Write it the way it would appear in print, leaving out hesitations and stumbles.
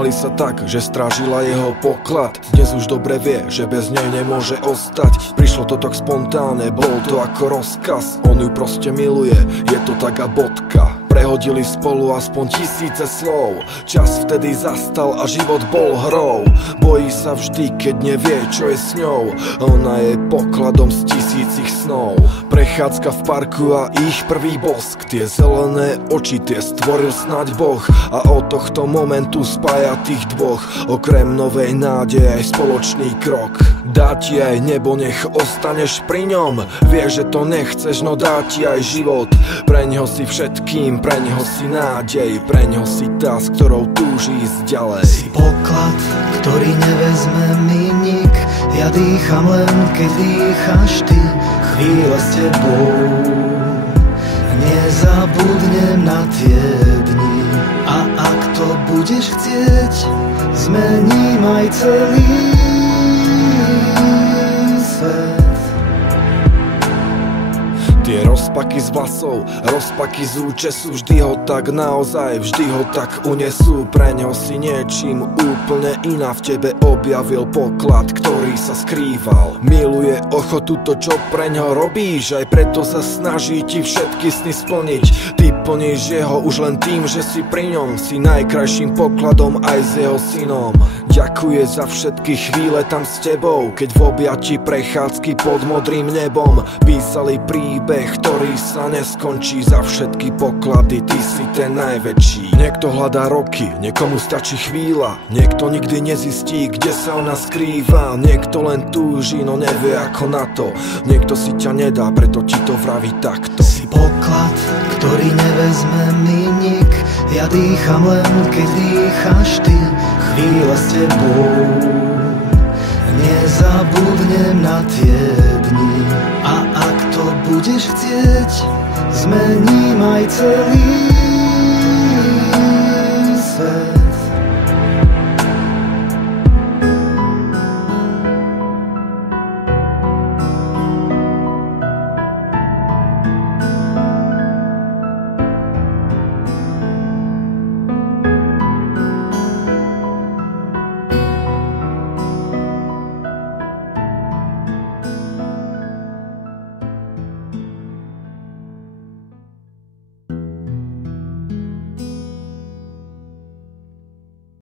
Poznali sa tak, že strážila jeho poklad. Dnes už dobre vie, že bez nej nemôže ostať. Prišlo to tak spontánne, bol to ako rozkaz. On ju proste miluje, je to tak a bodka. Prehodili spolu aspoň tisíce slov. Čas vtedy zastal a život bol hrou. Bojí sa vždy, keď nevie, čo je s ňou. Ona je pokladom z tisícich snov. Prechádzka v parku a ich prvý bosk. Tie zelené oči, tie stvoril snáď Boh. A od tohto momentu spája tých dvoch. Okrem novej nádeje aj spoločný krok. Dá ti aj nebo, nech ostaneš pri ňom. Vie, že to nechceš, no dá ti aj život. Preňho si všetkým, preňho si nádej, preňho si tá, s ktorou túži ísť ďalej. Si poklad, ktorý nevezme mi nik. Ja dýcham len, keď dýchaš ty. Chvíle s tebou nezabudnem na tie dni. A ak to budeš chcieť, zmením aj celý svet. Tie rozpaky z vlasov, rozpaky z účesu, vždy ho tak naozaj, vždy ho tak unesú. Preňho si niečím úplne iná v tebe objavil poklad, ktorý sa skrýval. Miluje ochotu to, čo preňho robíš, aj preto sa snaží ti všetky sny splniť. Ty plníš jeho už len tým, že si pri ňom, si najkrajším pokladom aj s jeho synom. Ďakuje za všetky chvíle tam s tebou, keď v objati prechádzky pod modrým nebom písali príbeh, ktorý sa neskončí. Za všetky poklady ty si ten najväčší. Niekto hľadá roky, niekomu stačí chvíľa. Niekto nikdy nezistí, kde sa ona skrýva. Niekto len túži, no nevie ako na to. Niekto si ťa nedá, preto ti to vraví takto. Si poklad, ktorý nevezme mi nik. Ja dýcham len, keď dýchaš ty. Chvíle s tebou nezabudnem na tie dni. A ak to budeš chcieť, zmením aj celý